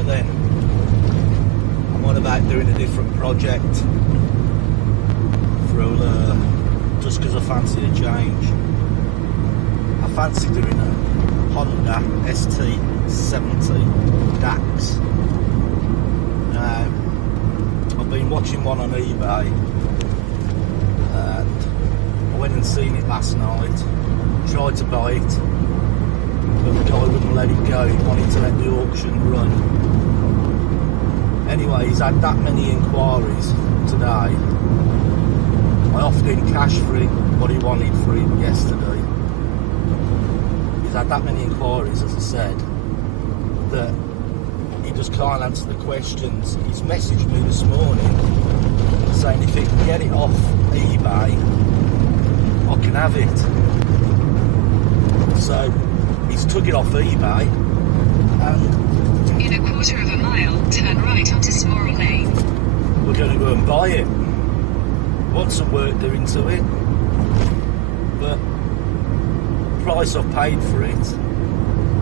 Right then, I'm on about doing a different project through just because I fancy a change. I fancy doing a Honda st70 DAX. Now, I've been watching one on eBay and I went and seen it last night, tried to buy it, but the guy wouldn't let it go. He wanted to let the auction run. Anyway, he's had that many inquiries today. I offered him cash for it, what he wanted for it yesterday. He's had that many inquiries, as I said, that he just can't answer the questions. He's messaged me this morning saying if he can get it off eBay, I can have it. So he's took it off eBay and in a quarter of a mile, turn right onto Smorrel Lane. We're going to go and buy it. Want some work doing to it, but the price I've paid for it,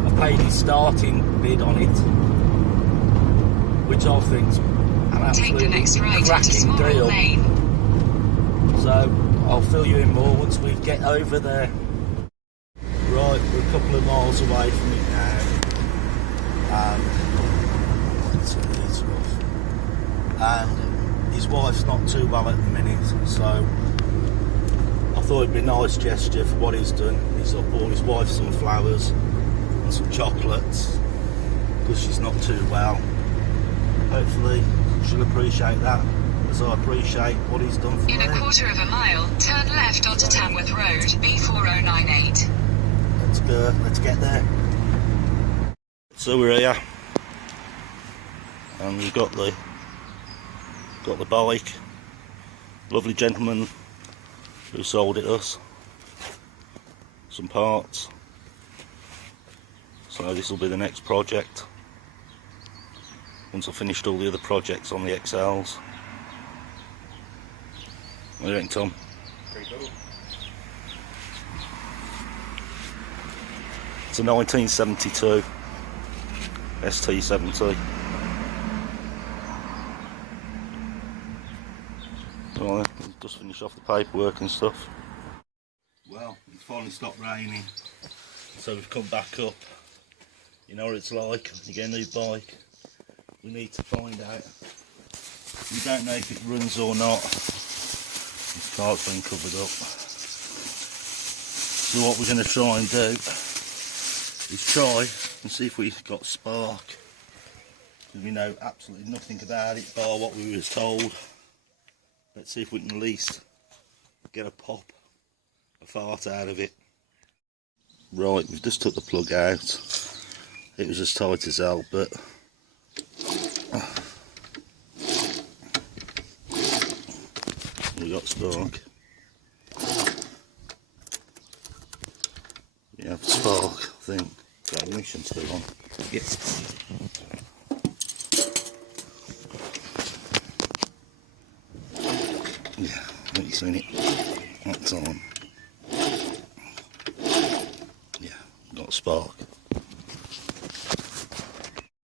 I paid his starting bid on it, which I think's an absolutely cracking deal. Lane. So I'll fill you in more once we get over there. Right, we're a couple of miles away from it now, and it's rough. And his wife's not too well at the minute, so I thought it'd be a nice gesture for what he's done. He's bought his wife some flowers and some chocolates because she's not too well. Hopefully she'll appreciate that as I appreciate what he's done for me. In a quarter of a mile, turn left onto Tamworth Road, B4098. Let's get there. So we're here, and we've got the bike. Lovely gentleman who sold it us. Some parts. So this will be the next project. Once I've finished all the other projects on the XLs. What do you think, Tom? Pretty cool. It's a 1972 st70. Right, just finish off the paperwork and stuff. Well, it's finally stopped raining, so we've come back up. You know what it's like, you get a new bike, we need to find out. We don't know if it runs or not. This car's been covered up. So what we're going to try and do is try and see if we've got spark. Because we know absolutely nothing about it bar what we was told. Let's see if we can at least get a pop, a fart out of it. Right, we've just took the plug out. It was as tight as hell, but we got spark. We have spark, I think. Got ignition still on. Yep. Yeah, I think you've seen it. That's on. Yeah, got a spark.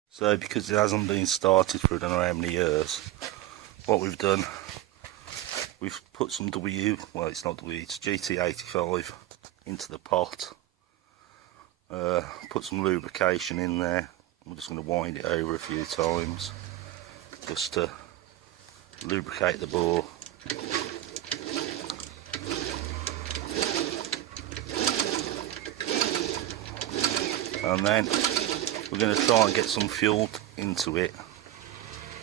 So because it hasn't been started for I don't know how many years, what we've done, we've put some well it's not W, it's GT85 into the pot. Put some lubrication in there. I'm just going to wind it over a few times just to lubricate the bore. And then we're going to try and get some fuel into it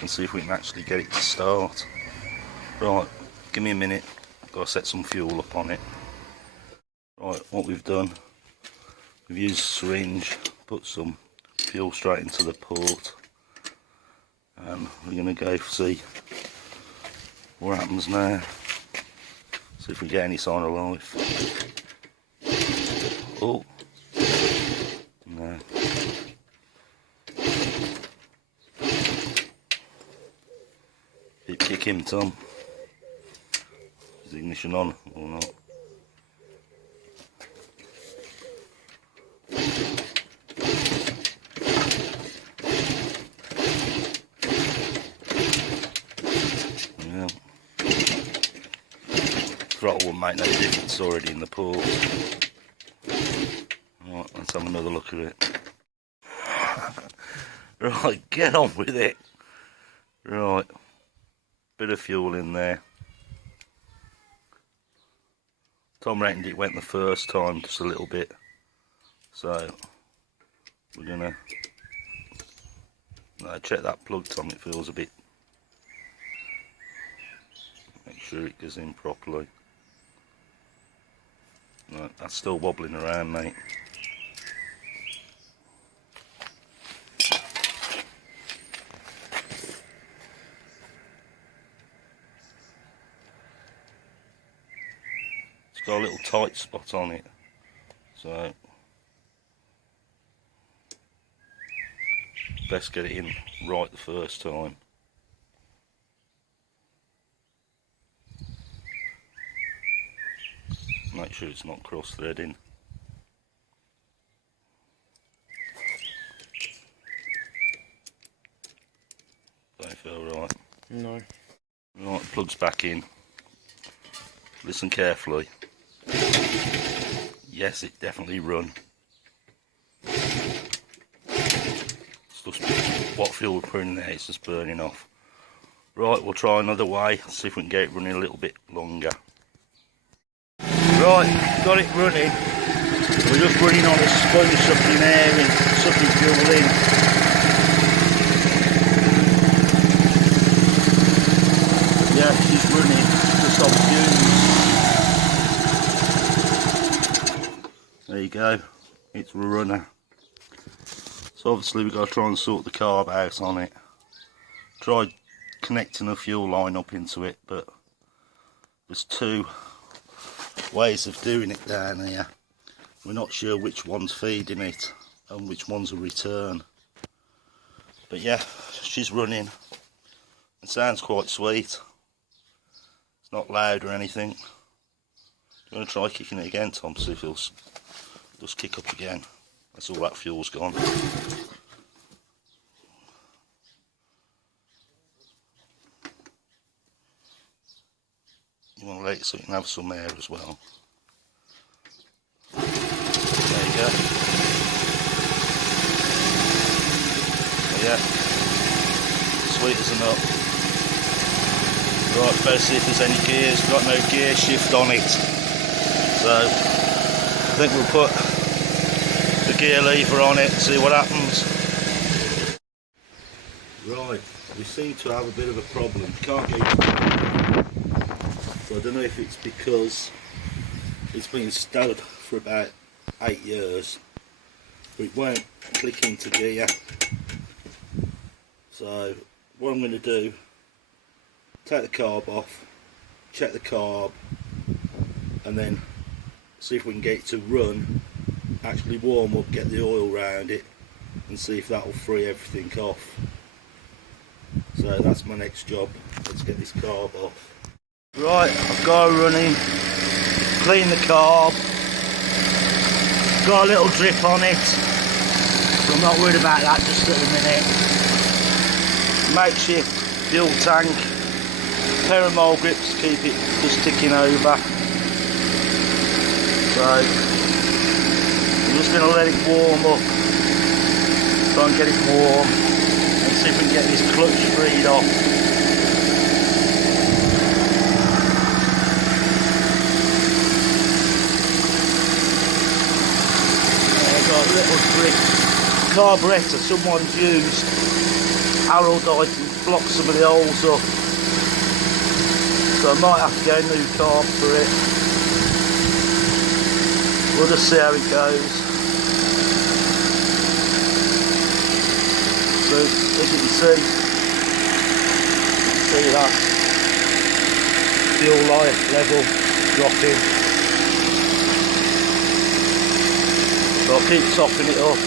and see if we can actually get it to start. Right, give me a minute, I've got to set some fuel up on it. Right, what we've done, we've used a syringe, put some fuel straight into the port, and we're going to go see what happens now. See if we get any sign of life. Oh, no. Kick him, Tom. Is the ignition on or not? throttle won't make no difference, already in the port. Right, let's have another look at it. Right, get on with it. Right, bit of fuel in there. Tom reckoned it went the first time just a little bit, so we're gonna check that plug, Tom. It feels a bit. Make sure it goes in properly. Right, that's still wobbling around, mate. It's got a little tight spot on it, so best get it in right the first time. Make sure it's not cross-threading. Don't feel right. No. Right, plug's back in. Listen carefully. Yes, it definitely run. It's just what fuel we're putting in there, it's just burning off. Right, we'll try another way, see if we can get it running a little bit longer. Right, got it running. We're just running on a sponge sucking air in, sucking fuel in. Yeah, she's running just on fumes. There you go, it's a runner. So obviously we've got to try and sort the carb out on it. Tried connecting a fuel line up into it, but there's two ways of doing it down here. We're not sure which one's feeding it and which one's a return. But yeah, she's running. It sounds quite sweet. It's not loud or anything. I'm going to try kicking it again, Tom, see if it'll just kick up again. That's all that fuel's gone. You want to let it so you can have some air as well. There you go. Yeah, sweet as a nut. Right, better see if there's any gears. Got no gear shift on it, so I think we'll put the gear lever on it and see what happens. Right, we seem to have a bit of a problem. Can't get. So I don't know if it's because it's been stowed for about 8 years, but it won't click into gear. So what I'm going to do, take the carb off, check the carb, and then see if we can get it to run, actually warm up, get the oil round it, and see if that will free everything off. So that's my next job. Let's get this carb off. Right, I've got her running, clean the carb, got a little drip on it, but I'm not worried about that just at the minute. Makeshift fuel tank, pair of mole grips to keep it just ticking over. So, I'm just going to let it warm up, try and get it warm, and see if we can get this clutch freed off. Little brick carburettor someone's used, Araldite, and blocked some of the holes up, so I might have to go new carb for it. We'll just see how it goes. So as you can see that fuel line level dropping. So I'll keep topping it up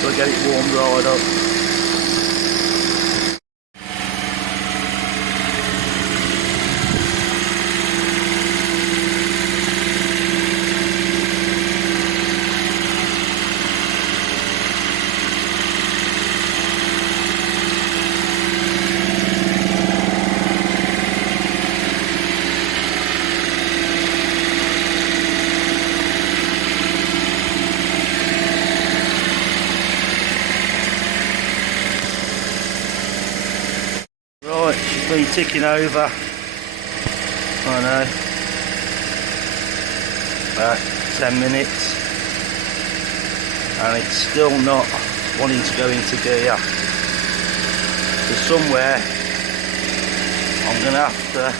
till I get it warmed right up. me ticking over. I know. About 10 minutes. And it's still not wanting to go into gear. So somewhere I'm going to have to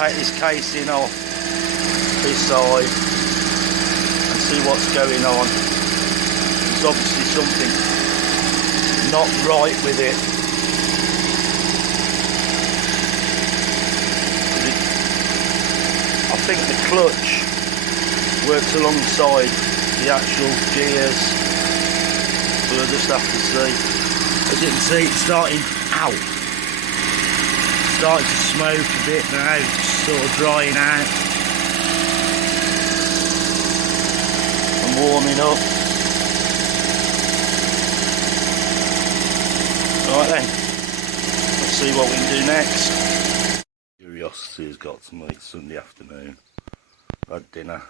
take this casing off this side and see what's going on. There's obviously something not right with it. I think the clutch works alongside the actual gears, so I just have to see. As you can see, it's starting starting to smoke a bit now, it's sort of drying out and warming up. Right then, let's see what we can do next. Curiosity has got to me. It's Sunday afternoon. I've had dinner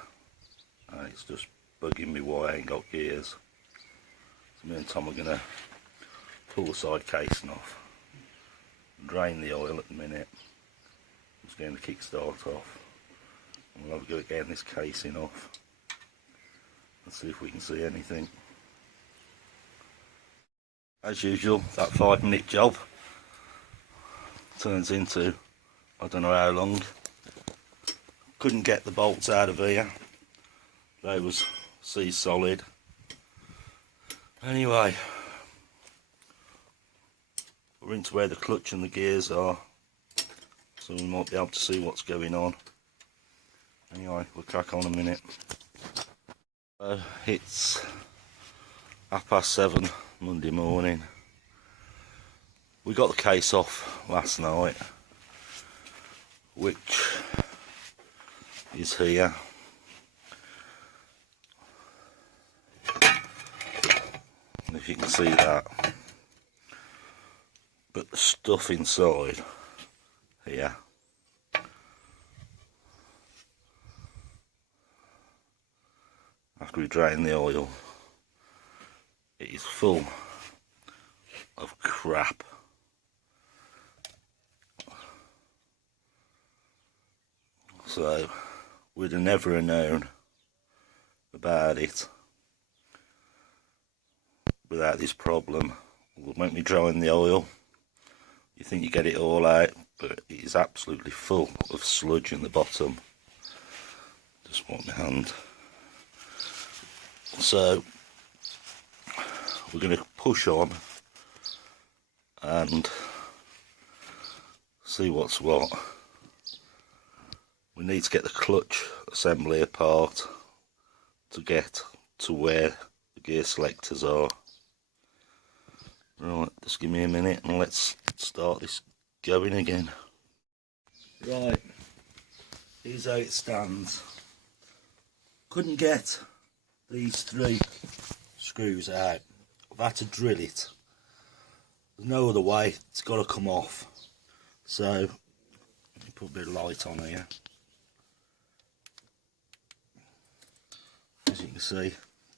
and it's just bugging me why I ain't got gears. So me and Tom are going to pull the side casing off, drain the oil at the minute. I'm just going to kickstart off, and we'll have a go at getting this casing off and see if we can see anything. As usual, that 5-minute job turns into I don't know how long. Couldn't get the bolts out of here. They was solid. Anyway, we're into where the clutch and the gears are, so we might be able to see what's going on. Anyway, we'll crack on a minute. It's 7:30 Monday morning. We got the case off last night, which is here. And if you can see that, but the stuff inside here after we drain the oil, it is full of crap. So we'd have never known about it without this problem. It will make me drain the oil. You think you get it all out, but it is absolutely full of sludge in the bottom. Just want my hand. So we're going to push on and see what's what. We need to get the clutch assembly apart to get to where the gear selectors are. Right, just give me a minute and let's start this going again. Right, here's how it stands. Couldn't get these 3 screws out. I've had to drill it. There's no other way, it's got to come off. So, let me put a bit of light on here. As you can see,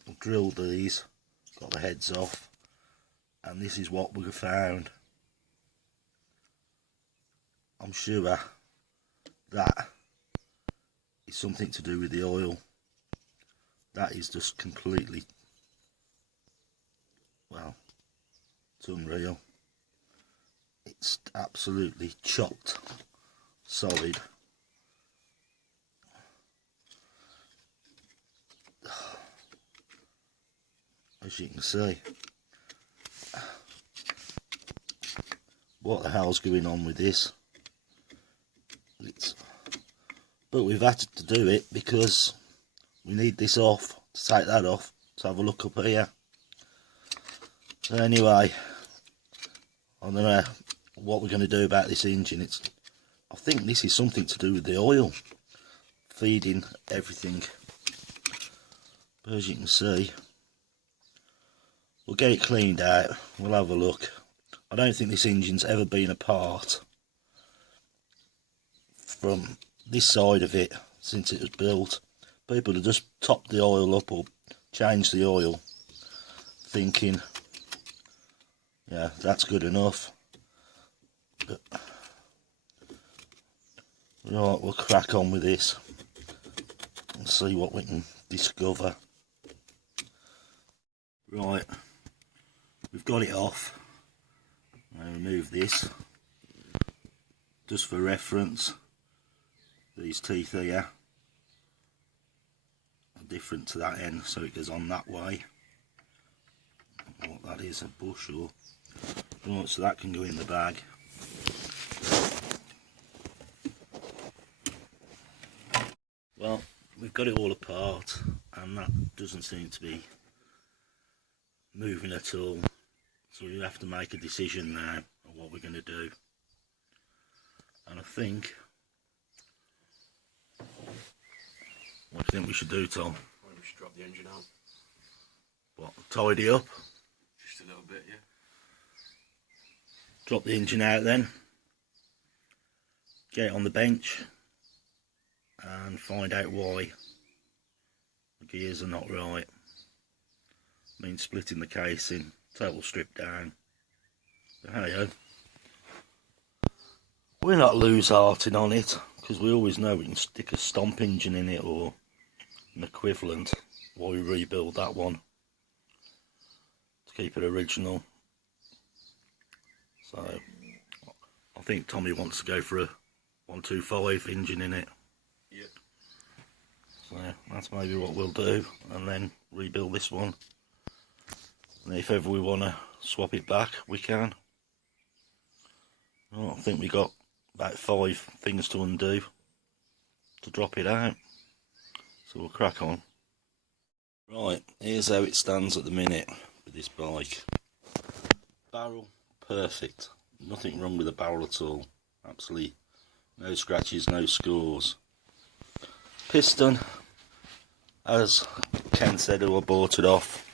I've drilled these, got the heads off, and this is what we've found. I'm sure that is something to do with the oil. That is just completely, well, it's unreal. It's absolutely chopped solid. As you can see, what the hell's going on with this? But we've had to do it because we need this off, to take that off, to have a look up here. So anyway, I don't know what we're going to do about this engine. I think this is something to do with the oil feeding everything. But as you can see, we'll get it cleaned out, we'll have a look. I don't think this engine's ever been apart from this side of it since it was built. People have just topped the oil up or changed the oil thinking Yeah, that's good enough. Right, we'll crack on with this and see what we can discover. Right, we've got it off. I'll remove this just for reference. These teeth here are different to that end, so it goes on that way. What that is, a bush or right, so that can go in the bag. Well, we've got it all apart and that doesn't seem to be moving at all, so we have to make a decision now on what we're going to do. And I think, what do you think we should do, Tom? I think we should drop the engine out. What, tidy up? Just a little bit, yeah. Drop the engine out then, get it on the bench and find out why the gears are not right. I mean, splitting the casing, total strip down. But hey ho, we're not lose-hearted on it because we always know we can stick a stomp engine in it or an equivalent while we rebuild that one to keep it original. So I think Tommy wants to go for a 125 engine in it. Yep. So that's maybe what we'll do, and then rebuild this one. And if ever we want to swap it back, we can. Well, I think we got about 5 things to undo to drop it out. So we'll crack on. Right, here's how it stands at the minute with this bike. Barrel, perfect. Nothing wrong with the barrel at all. Absolutely no scratches, no scores. Piston, as Ken said who I bought it off,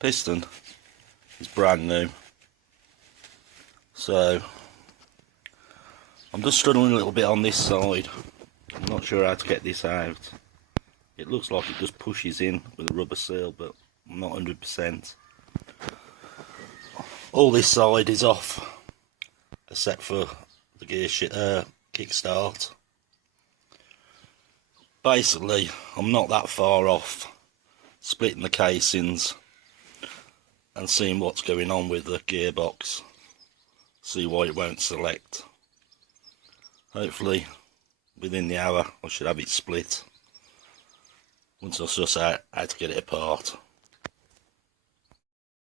piston is brand new. So I'm just struggling a little bit on this side. I'm not sure how to get this out. It looks like it just pushes in with a rubber seal, but I'm not 100%. All this side is off, except for the gear kickstart. Basically, I'm not that far off splitting the casings and seeing what's going on with the gearbox. See why it won't select. Hopefully, within the hour, I should have it split. Once I suss out how to get it apart.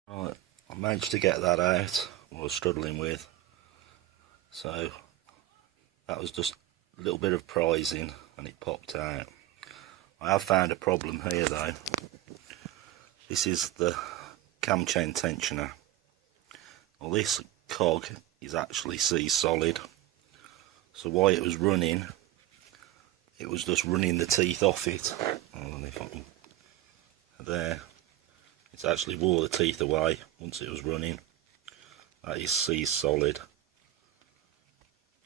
Right, I managed to get that out, what I was struggling with. So, that was just a little bit of prizing and it popped out. I have found a problem here though. This is the cam chain tensioner. Well, this cog is actually C-solid. So while it was running, it was just running the teeth off it. I don't know if I can... There. It's actually wore the teeth away once it was running. That is C-solid.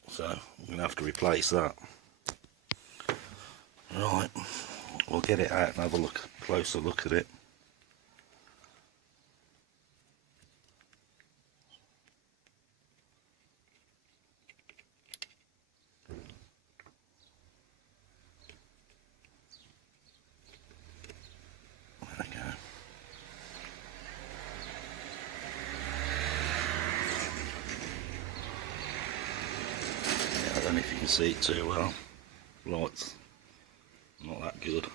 So I'm going to have to replace that. Right, we'll get it out and have a closer look at it. There we go. Yeah, I don't know if you can see it too well. Lights not that good,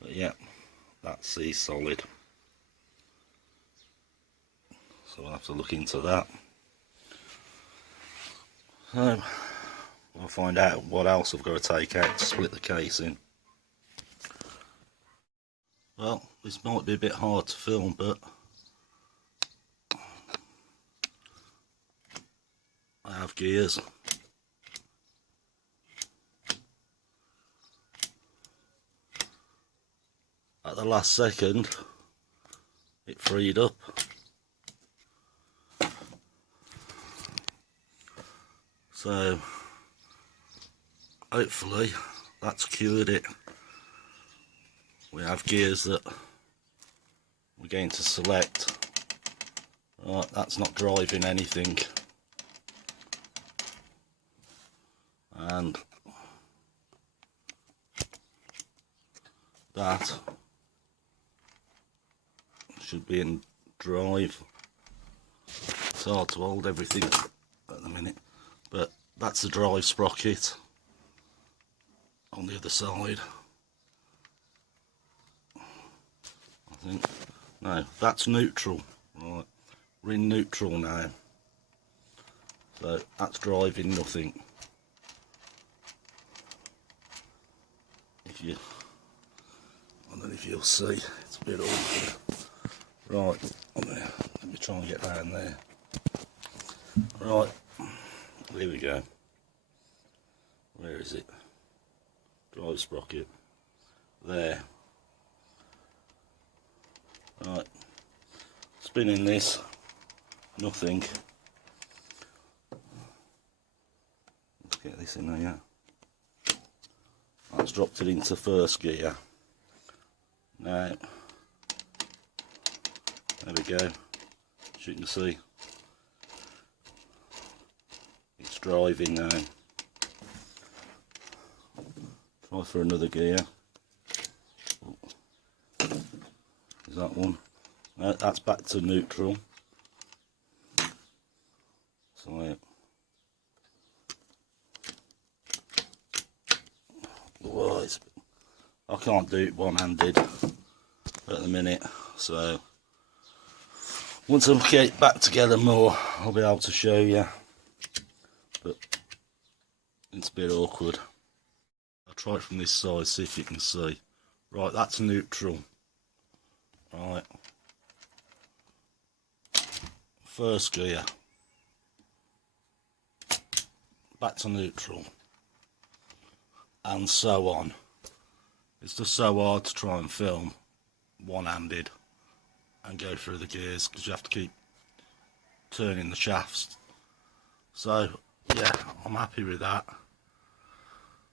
but yeah, that's C-solid. So we'll have to look into that. So we'll find out what else I've got to take out to split the casing. Well, this might be a bit hard to film, but I have gears. At the last second, it freed up. So, hopefully, that's cured it. We have gears that we're going to select Right, that's not driving anything. And that should be in drive. It's hard to hold everything at the minute, but that's the drive sprocket on the other side. I think, no, that's neutral. Right, we're in neutral now, so that's driving nothing. If you, I don't know if you'll see, it's a bit awkward. Right, let me try and get down there. Right, here we go. Where is it? Drive sprocket. There. Right, spinning this, nothing. Let's get this in there. That's dropped it into first gear. Now, there we go. As you can see, it's driving now. Try for another gear. Is that one? No, that's back to neutral. So yeah. Well, I can't do it one-handed at the minute, so once I get it back together more, I'll be able to show you. But it's a bit awkward. I'll try it from this side, see if you can see. Right, that's neutral. Right. First gear. Back to neutral. And so on. It's just so hard to try and film one-handed and go through the gears because you have to keep turning the shafts. So yeah, I'm happy with that.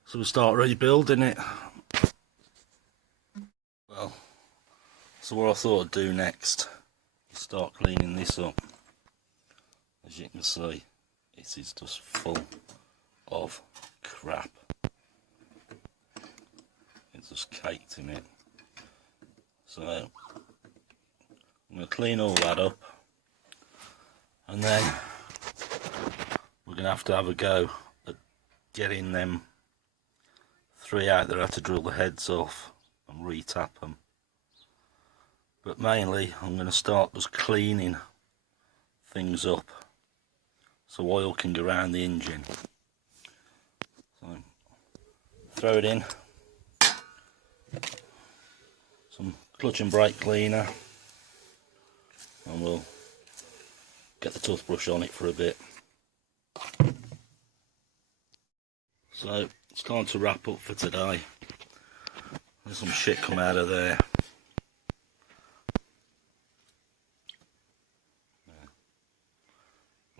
So we'll start rebuilding it. Well, so what I thought I'd do next is start cleaning this up. As you can see, it is just full of crap. It's just caked in it. So I'm going to clean all that up, and then we're going to have a go at getting them 3 out there. I have to drill the heads off and re-tap them. But mainly I'm going to start just cleaning things up so oil can go around the engine. So throw it in. Some clutch and brake cleaner, and we'll get the toothbrush on it for a bit. So it's time to wrap up for today. There's some shit come out of there. Yeah.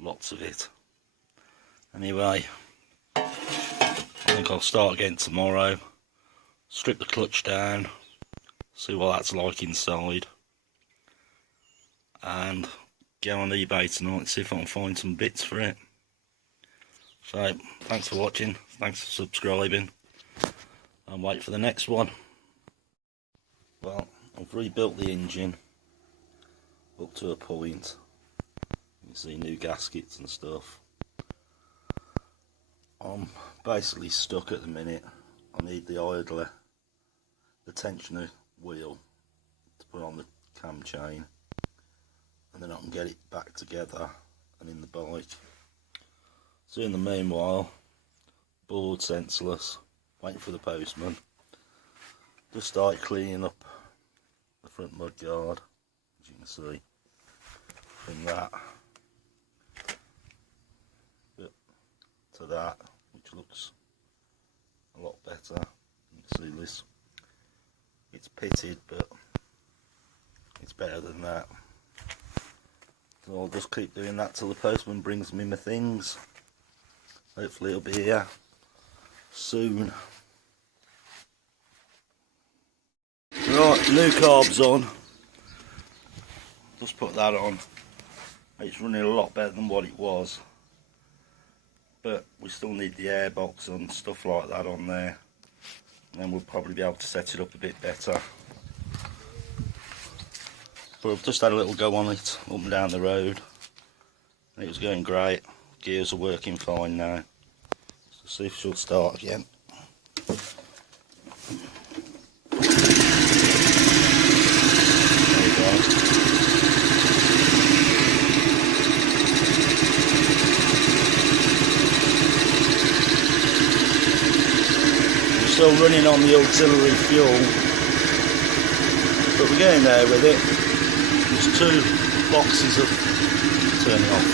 Lots of it. Anyway, I think I'll start again tomorrow. Strip the clutch down, see what that's like inside, and go on eBay tonight and see if I can find some bits for it. So thanks for watching, thanks for subscribing, and wait for the next one. Well, I've rebuilt the engine up to a point. You can see new gaskets and stuff. I'm basically stuck at the minute. I need the idler, the tensioner wheel to put on the cam chain, and then I can get it back together and in the bike. So in the meanwhile, bored senseless, waiting for the postman. Just started cleaning up the front mud guard, as you can see, from that bit to that, which looks a lot better. You can see this, it's pitted, but it's better than that. So I'll just keep doing that till the postman brings me my things. Hopefully it'll be here soon. Right, new carbs on. Just put that on. It's running a lot better than what it was, but we still need the airbox and stuff like that on there, and then we'll probably be able to set it up a bit better. But I've just had a little go on it up and down the road, and it was going great. Gears are working fine now, so see if she'll start again. There you go. We're still running on the auxiliary fuel, but we're getting there with it. There's two boxes of, turn it off.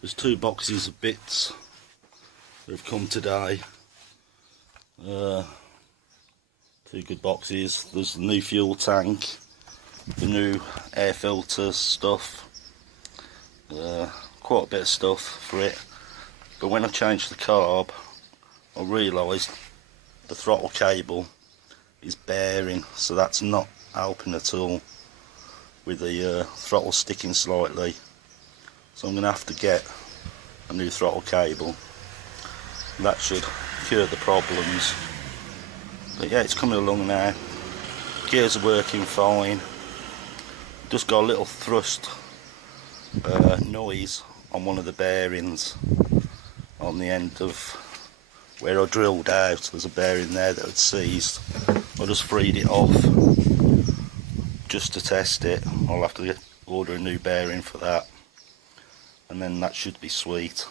There's two boxes of bits that have come today. Two good boxes. There's the new fuel tank, the new air filter stuff, quite a bit of stuff for it. But when I changed the carb, I realised the throttle cable is bearing, so that's not helping at all with the throttle sticking slightly. So I'm going to have to get a new throttle cable. That should cure the problems. But yeah, it's coming along now. Gears are working fine. Just got a little thrust noise on one of the bearings on the end of where I drilled out. There's a bearing there that had seized. I just freed it off just to test it. I'll have to order a new bearing for that, and then that should be sweet.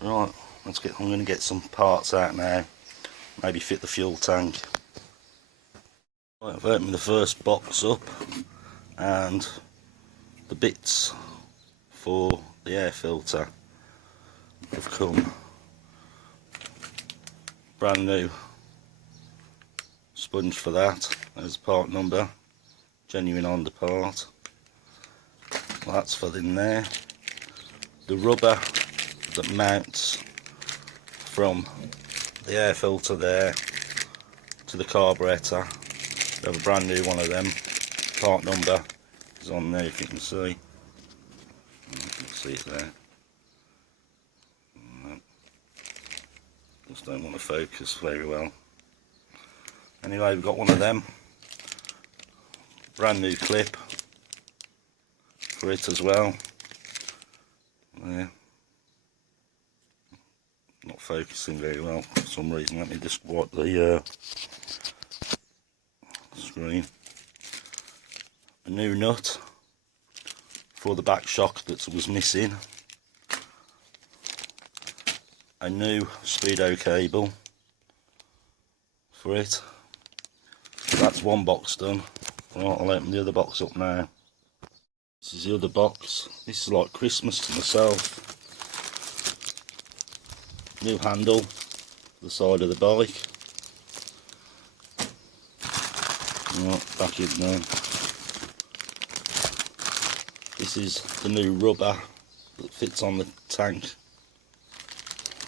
Right, I'm going to get some parts out now, maybe fit the fuel tank. Right, I've opened the first box up, and the bits for the air filter have come. Brand new sponge for that. There's part number, genuine underpart. That's for in there. The rubber that mounts from the air filter there to the carburetor. We have a brand new one of them. Part number is on there if you can see. You can see it there. Just don't want to focus very well. Anyway, we've got one of them. Brand new clip for it as well. There. Not focusing very well for some reason. Let me just wipe the screen. A new nut for the back shock that was missing. A new speedo cable for it. So that's one box done. Right, I'll open the other box up now. This is the other box. This is like Christmas to myself. New handle for the side of the bike. Right, back in there. This is the new rubber that fits on the tank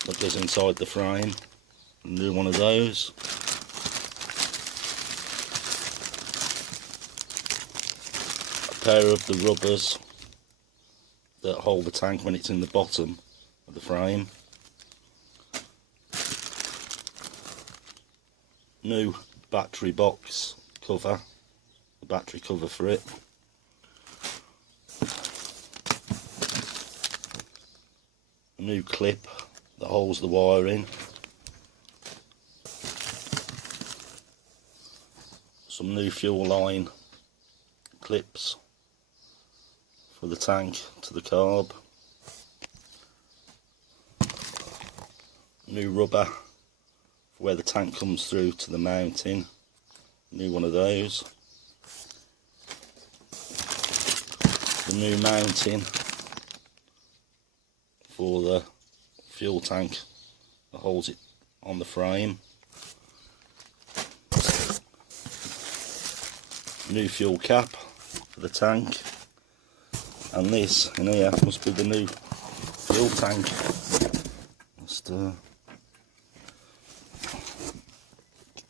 that goes inside the frame. A new one of those. A pair of the rubbers that hold the tank when it's in the bottom of the frame. New battery box cover, the battery cover for it. A new clip that holds the wire in. Some new fuel line clips for the tank to the carb. New rubber for where the tank comes through to the mounting. New one of those. The new mounting for the fuel tank that holds it on the frame. New fuel cap for the tank, and this in here must be the new fuel tank. Just try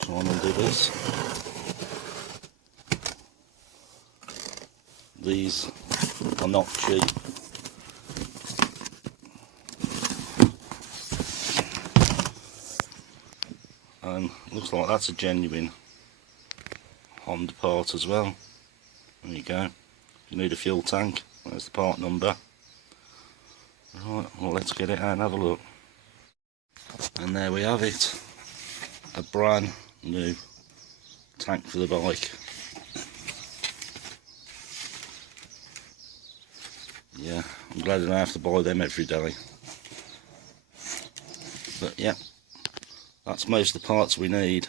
and undo this. These are not cheap. And looks like that's a genuine Honda part as well. There you go. You need a fuel tank. There's the part number. Right, well, let's get it out and have a look. And there we have it. A brand new tank for the bike. Yeah, I'm glad I don't have to buy them every day. But yeah, that's most of the parts we need.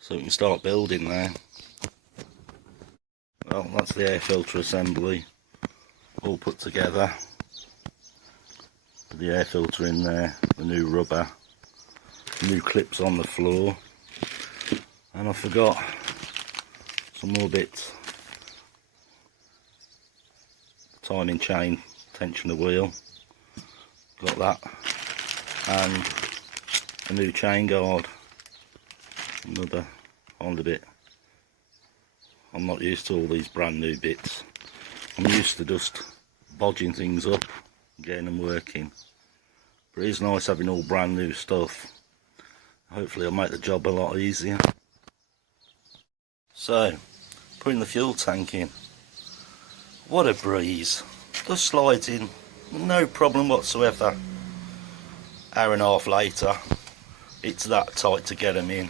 So we can start building now. Well, that's the air filter assembly, all put together. The air filter in there, the new rubber, new clips on the floor, and I forgot some more bits. Timing chain, tensioner wheel, got that, and a new chain guard, another Honda bit. I'm not used to all these brand new bits. I'm used to just bodging things up, getting them working. But it is nice having all brand new stuff. Hopefully it'll make the job a lot easier. So, putting the fuel tank in. What a breeze. Just slides in, no problem whatsoever. Hour and a half later, it's that tight to get them in.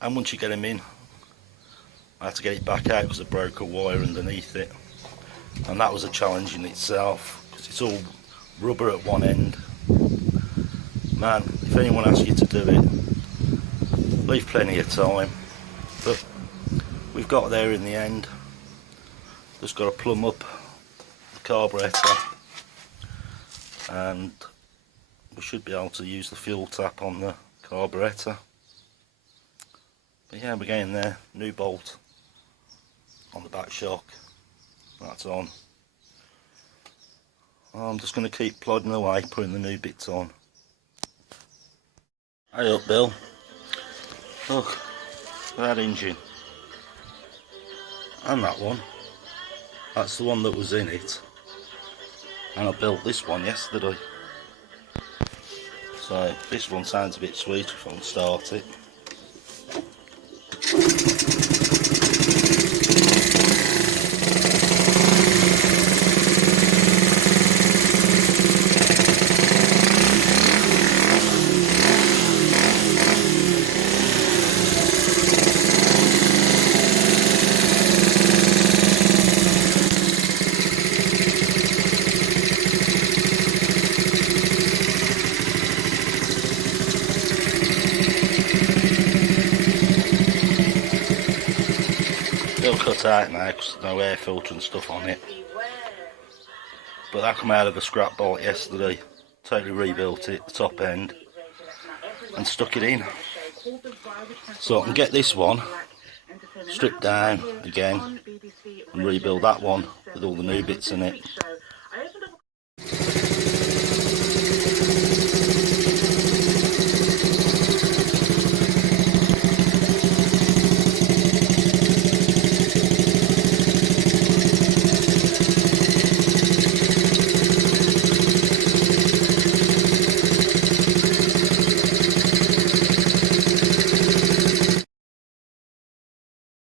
And once you get them in, I had to get it back out because I broke a wire underneath it. And that was a challenge in itself, because it's all rubber at one end. Man, if anyone asks you to do it, leave plenty of time. But we've got there in the end. Just got to plumb up the carburetor, and we should be able to use the fuel tap on the carburetor. But yeah, we're getting there. New bolt on the back shock, that's on. I'm just going to keep plodding away, putting the new bits on. Hey up, Bill. Look at that engine. And that one. That's the one that was in it. And I built this one yesterday. So this one sounds a bit sweet if I can start it. It'll cut out now because there's no air filter and stuff on it. But that come out of a scrap bolt yesterday. Totally rebuilt it, the top end, and stuck it in. So I can get this one stripped down again and rebuild that one with all the new bits in it.